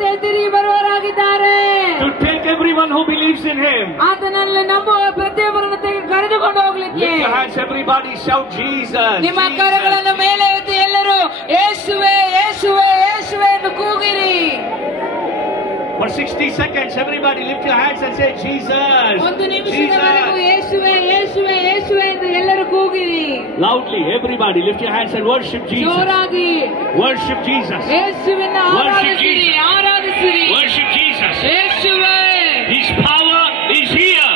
ತಿರುಗಿ ಬರುವವರಾಗಿದ್ದಾರೆ. To take everyone who believes in him. ಆತನಲ್ಲಿ ನಂಬುವ ಪ್ರತಿಯೊಬ್ಬರನ್ನು ಕರೆದುಕೊಂಡು ಹೋಗಲಿಕ್ಕೆ. Lift your hands, everybody, shout Jesus. ನಿಮ್ಮ ಕರಗಳನ್ನು ಮೇಲೆ ಎತ್ತಿ ಎಲ್ಲರೂ ಯೇಸುವೇ ಯೇಸುವೇ ಯೇಸುವೇ ಎಂದು ಕೂಗಿರಿ. For 60 seconds, everybody lift your hands and say Jesus. ಒಂದು ನಿಮಿಷದವರೆಗೂ ಯೇಸುವೇ ಯೇಸುವೇ ಯೇಸುವೇ ಎಂದು ಎಲ್ಲರೂ ಕೂಗಿರಿ. Loudly, everybody lift your hands and worship Jesus. ಜೋರಾಗಿ Worship Jesus. ಯೇಸುವಿನ ಆರಾಧಿಸಿರಿ ಆರಾಧಿಸಿರಿ. Worship Jesus. ಯೇಸುವೇ. His power is here.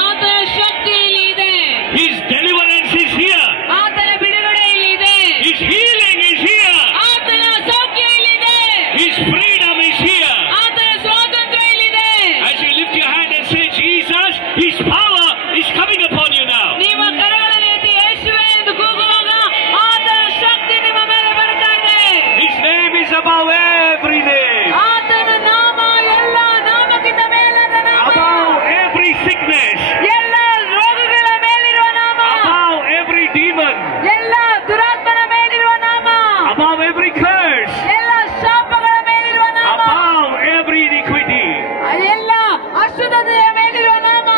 ಆತನ ಶಕ್ತಿ ಇಲ್ಲಿ ಇದೆ. His deliverance is here. ಆತನ ಬಿಡುಗಡೆ ಇಲ್ಲಿ ಇದೆ. His healing is here. ಆತನ ಸೌಖ್ಯ ಇಲ್ಲಿ ಇದೆ. His freedom is here. ಆತನ ಸ್ವಾತಂತ್ರ್ಯ ಇಲ್ಲಿ ಇದೆ. As you lift your hand and say Jesus, His power is coming upon you now. ನಿಮ್ಮ ಕರಗಳನ್ನು ಎತ್ತಿ ಯೇಸುವೇ ಎಂದು ಕೂಗುವಾಗ ಆತನ ಶಕ್ತಿ ನಿಮ್ಮ ಮೇಲೆ ಬರ್ತಾ ಇದೆ. His name is above every name. ಆತನ ನಾಮ ಎಲ್ಲ ನಾಮಕ್ಕಿಂತ ಮೇಲಾದ ನಾಮ. Above every sickness. ಎಲ್ಲ ರೋಗಗಳ ಮೇಲಿರುವ ನಾಮ. Above every demon. ಎಲ್ಲ ದುರಾತ್ಮನ ಮೇಲಿರುವ ನಾಮ. Above every curse. ಎಲ್ಲ ಶಾಪಗಳ ಮೇಲಿರುವ ನಾಮ. Above every iniquity. ಎಲ್ಲ ಅಶುದ್ಧತೆಯ ಮೇಲಿರುವ ನಾಮ.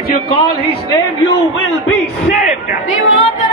If you call His name, you will be saved. ನೀವು ಆತನ